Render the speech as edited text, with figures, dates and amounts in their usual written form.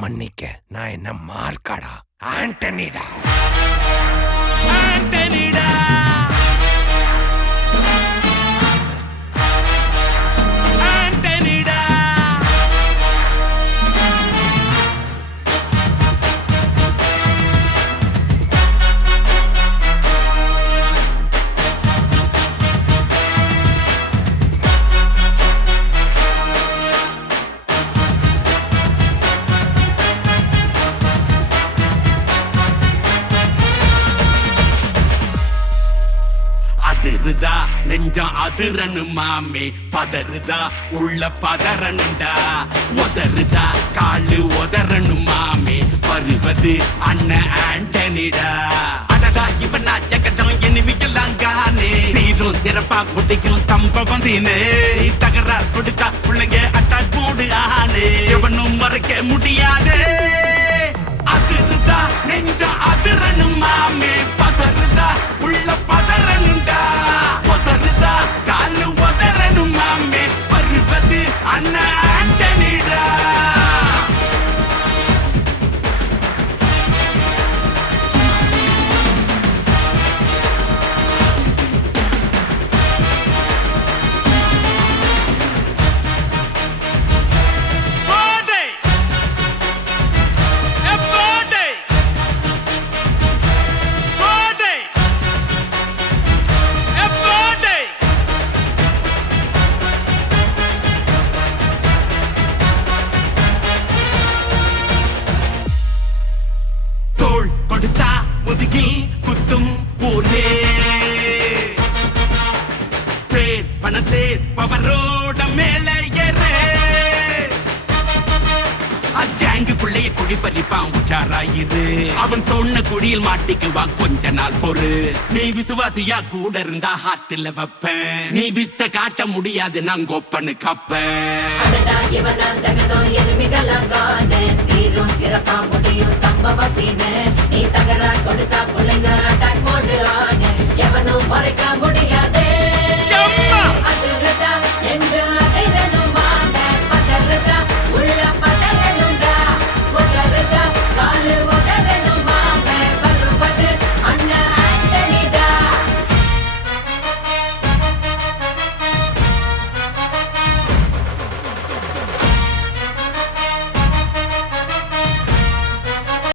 மன்னிக்க, நான் என்ன மார்க்காடா? ஆண்டனிடா. ஆண்டனிடா. ஆண்டனிடா. அதிருதா நெஞ்சம் அதிரனு மாமே, பதறுதா உள்ள பதறனுண்டா, உதறுதா காலு உதறனு மாமே, வருவது அண்ணன் ஆண்டனிடா. அடடா இவனா ஜகதம் எனிமிக்கலாம் காணே, சீரும் சிறப்பா முடிக்கும் சம்பவம் தீனே, தகராறு கொடுத்தா பிள்ளைங்க அட்டாக் போடு ஆனே, எவனும் மறைக்க முடியாதே. அதிருதா நெஞ்சம் அதிரனு மாமே, பதறுதா உள்ள பதறனுண்டா, உதறுதா காலு உதறனு மாமே, வருவது அண்ணன் ஆண்டனிடா. தோள் கொடுத்தா முதுகில் குத்தும் ஊரே, பேர் பணத்தேர் பவரோட மேல ஏறே, கேங்குக்குள்ளைய குழி பறிப்பான் உச்சாராயிரு, அவன் தோண்ண குழியில் மாட்டிக்குவான் கொஞ்ச நாள் பொறு, நீ விசுவாசியா கூட இருந்தா ஹார்ட்ல வைப்பேன், நீ வித்த காட்ட முடியாது நான் கொப்பனு கப்பேன். அடடா இவனா ஜகதம் எருமிகளாம் காணே, சீரும் சிறப்பா முடியும் சம்பவம் சீனே, நீ தகராறு கொடுத்தா பிள்ளைங்க அட்டாக் போடு ஆனே, எவனும் மறைக்க முடியும்